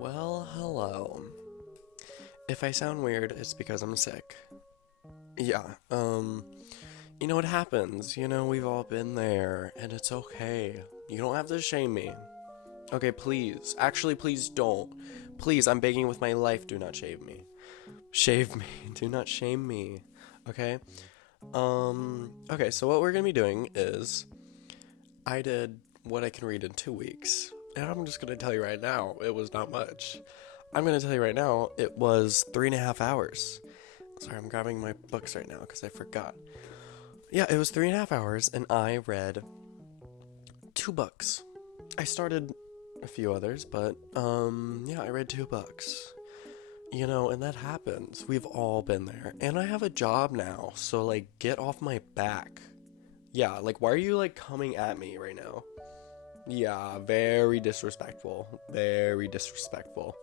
Well, hello. If I sound weird, it's because I'm sick. Yeah, what happens? We've all been there, and it's okay. You don't have to shame me. Okay, please. Actually, please don't. Please, I'm begging with my life, do not shave me. Shave me. Do not shame me. Okay? Okay, so what we're gonna be doing is I did what I can read in 2 weeks. And I'm just gonna tell you right now, it was not much. I'm gonna tell you right now, it was 3.5 hours. Sorry, I'm grabbing my books right now because I forgot. Yeah, it was 3.5 hours, and I read 2 books. I started a few others, but yeah, I read 2 books. And that happens. We've all been there. And I have a job now, so like get off my back. Yeah, like why are you like coming at me right now? Yeah, very disrespectful. Very disrespectful.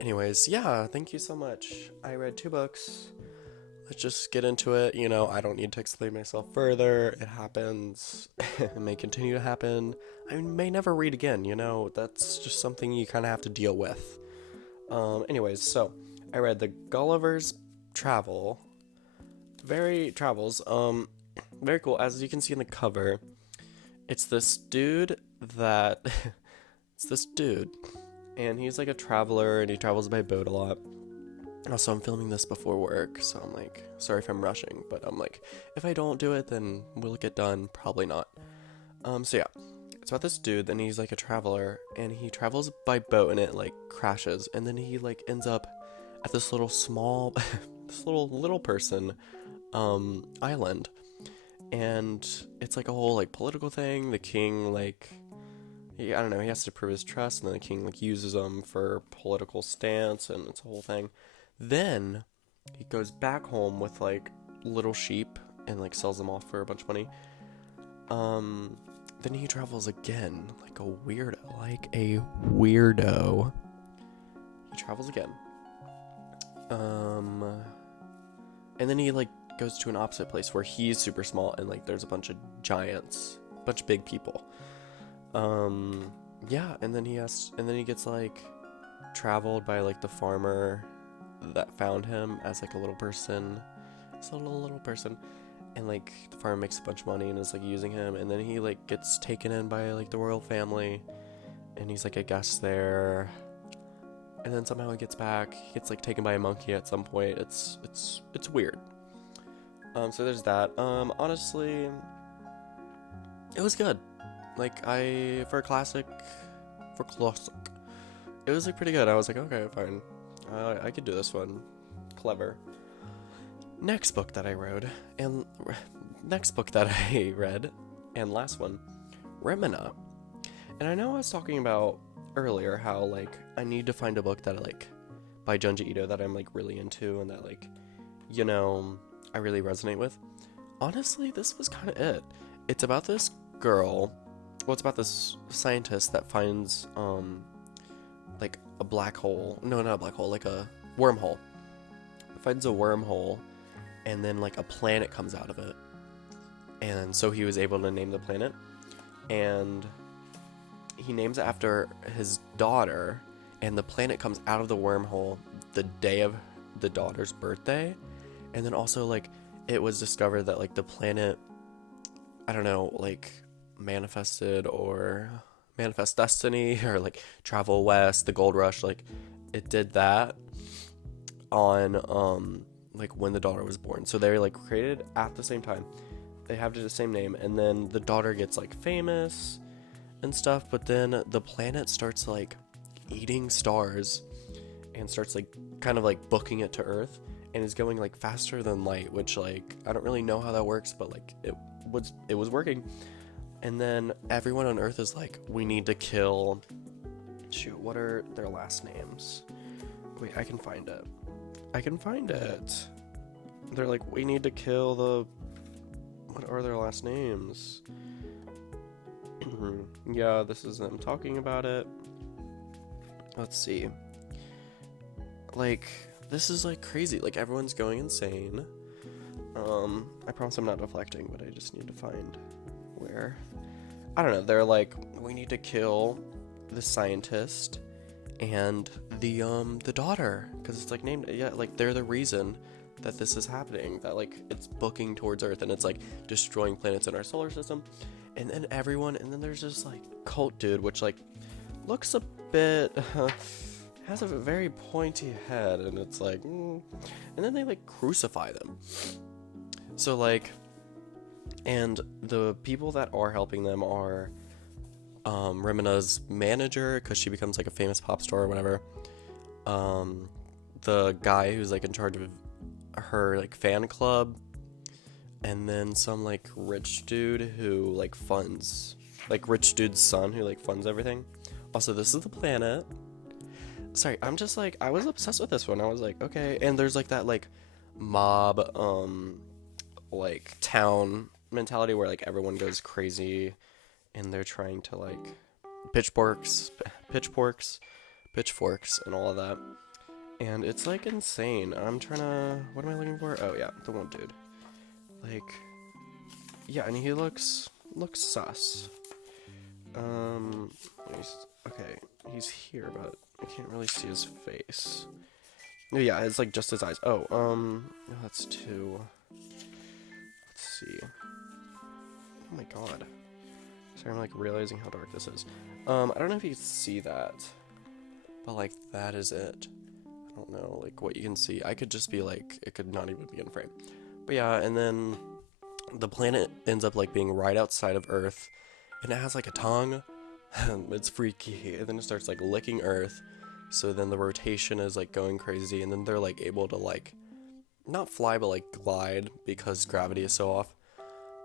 Anyways, yeah, thank you so much. I read 2 books. Let's just get into it. I don't need to explain myself further. It happens. It may continue to happen. I may never read again, That's just something you kind of have to deal with. Anyways, so I read The Gulliver's Travel. Very cool. As you can see in the cover, it's this dude that it's this dude, and he's like a traveler, and he travels by boat a lot. Also, I'm filming this before work, so I'm like, sorry if I'm rushing, but I'm like, if I don't do it, then will it get done? Probably not. So yeah, it's about this dude, and he's like a traveler, and he travels by boat, and it like crashes, and then he like ends up at this little small, this little person, island, and it's like a whole like political thing. The king I don't know, he has to prove his trust, and then the king like uses him for political stance, and it's a whole thing. Then he goes back home with like little sheep and like sells them off for a bunch of money. Then he travels again like a weirdo. He travels again. And then he like goes to an opposite place where he's super small, and like there's a bunch of giants, bunch of big people. Yeah, and then he gets like traveled by like the farmer that found him as like a little person. It's a little person. And like the farmer makes a bunch of money and is like using him, and then he like gets taken in by like the royal family, and he's like a guest there. And then somehow he gets back. He gets like taken by a monkey at some point. It's weird. So there's that. Honestly, it was good. Like for classic, it was like pretty good. I was like, okay, fine. I could do this one. Clever. Next book that I read, and last one, Remina. And I know I was talking about earlier how like I need to find a book that I like by Junji Ito that I'm like really into and that like I really resonate with. Honestly, this was kind of it. It's about this girl. Well, it's about this scientist that finds like a black hole. No, not a black hole, like a wormhole. Finds a wormhole, and then like a planet comes out of it. And so he was able to name the planet, and he names it after his daughter, and the planet comes out of the wormhole the day of the daughter's birthday. And then also like it was discovered that like the planet, I don't know, like manifest destiny, or like travel west, the gold rush, like it did that on like when the daughter was born. So they're like created at the same time. They have the same name, and then the daughter gets like famous and stuff, but then the planet starts like eating stars and starts like kind of like booking it to Earth, and is going like faster than light, which like I don't really know how that works, but like it was working. And then everyone on Earth is like, we need to kill... Shoot, what are their last names? Wait, I can find it. They're like, we need to kill the... What are their last names? Yeah, this is them talking about it. Let's see. Like, this is like crazy. Like, everyone's going insane. I promise I'm not deflecting, but I just need to find where... I don't know, they're like, we need to kill the scientist, and the daughter, because it's like named, yeah, like they're the reason that this is happening, that like it's booking towards Earth and it's like destroying planets in our solar system. And then there's this like cult dude, which like looks a bit has a very pointy head, and it's like and then they like crucify them. So like, and the people that are helping them are Rimina's manager, because she becomes like a famous pop star or whatever, the guy who's like in charge of her like fan club, and then some like rich dude who like funds, like rich dude's son who like funds everything. Also, this is the planet. Sorry, I'm just like, I was obsessed with this one. I was like, okay. And there's like that like mob like town mentality where like everyone goes crazy and they're trying to like pitchforks and all of that. And it's like insane. I'm trying to, what am I looking for? Oh yeah, the one dude. Like, yeah, and he looks sus. Okay, he's here, but I can't really see his face. Oh yeah, it's like just his eyes. Oh, that's two. Let's see. Oh my god. Sorry, I'm like realizing how dark this is. I don't know if you can see that, but like that is it. I don't know like what you can see. I could just be like, it could not even be in frame. But yeah, and then the planet ends up like being right outside of Earth, and it has like a tongue. It's freaky, and then it starts like licking Earth. So then the rotation is like going crazy, and then they're like able to like not fly but like glide because gravity is so off.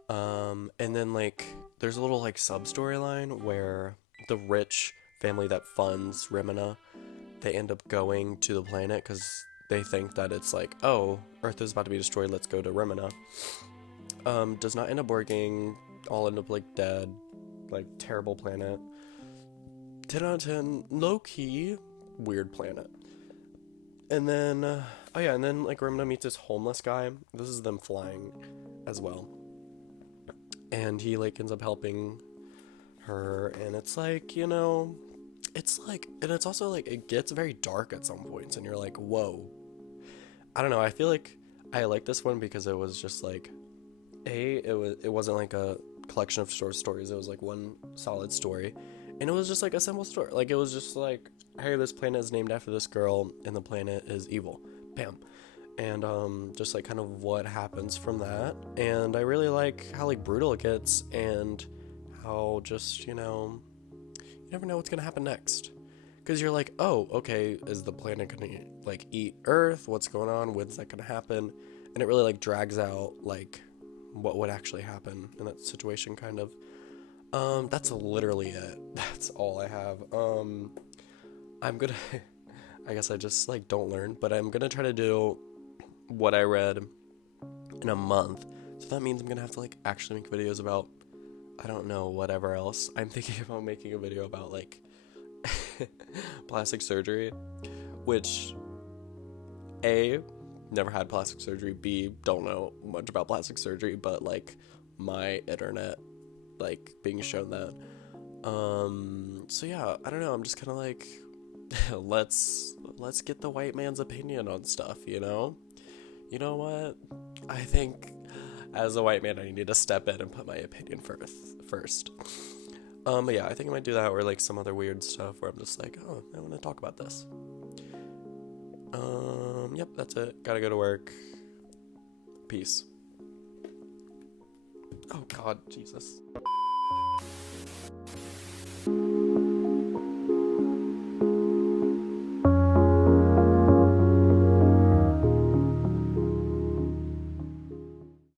And then like there's a little like sub storyline where the rich family that funds Rimina, they end up going to the planet because they think that it's like, oh, Earth is about to be destroyed, let's go to Rimina. Does not end up working, all end up like dead, like terrible planet. 10 out of 10, low-key, weird planet. And then, oh yeah, and then like Rimina meets this homeless guy. This is them flying as well. And he like ends up helping her, and it's like, you know, it's like, and it's also like, it gets very dark at some points, and you're like, whoa. I don't know, I feel like I like this one because it was just like, it wasn't like a collection of short stories, it was like one solid story, and it was just like a simple story. Like, it was just like, hey, this planet is named after this girl, and the planet is evil. Bam. And just like kind of what happens from that. And I really like how like brutal it gets, and how just, you know, you never know what's gonna happen next, because you're like, oh, okay, is the planet gonna like eat Earth? What's going on? When's that gonna happen? And it really like drags out like what would actually happen in that situation, kind of. That's literally it. That's all I have. I'm gonna I guess I just like don't learn, but I'm gonna try to do what I read in a month. So that means I'm gonna have to like actually make videos about, I don't know, whatever else. I'm thinking about making a video about like plastic surgery, which A, never had plastic surgery, B, don't know much about plastic surgery, but like my internet like being shown that. So yeah, I don't know, I'm just kind of like let's get the white man's opinion on stuff, you know? You know what? I think as a white man, I need to step in and put my opinion first. But yeah, I think I might do that, or like some other weird stuff where I'm just like, oh, I want to talk about this. Yep, that's it. Gotta go to work. Peace. Oh God, Jesus.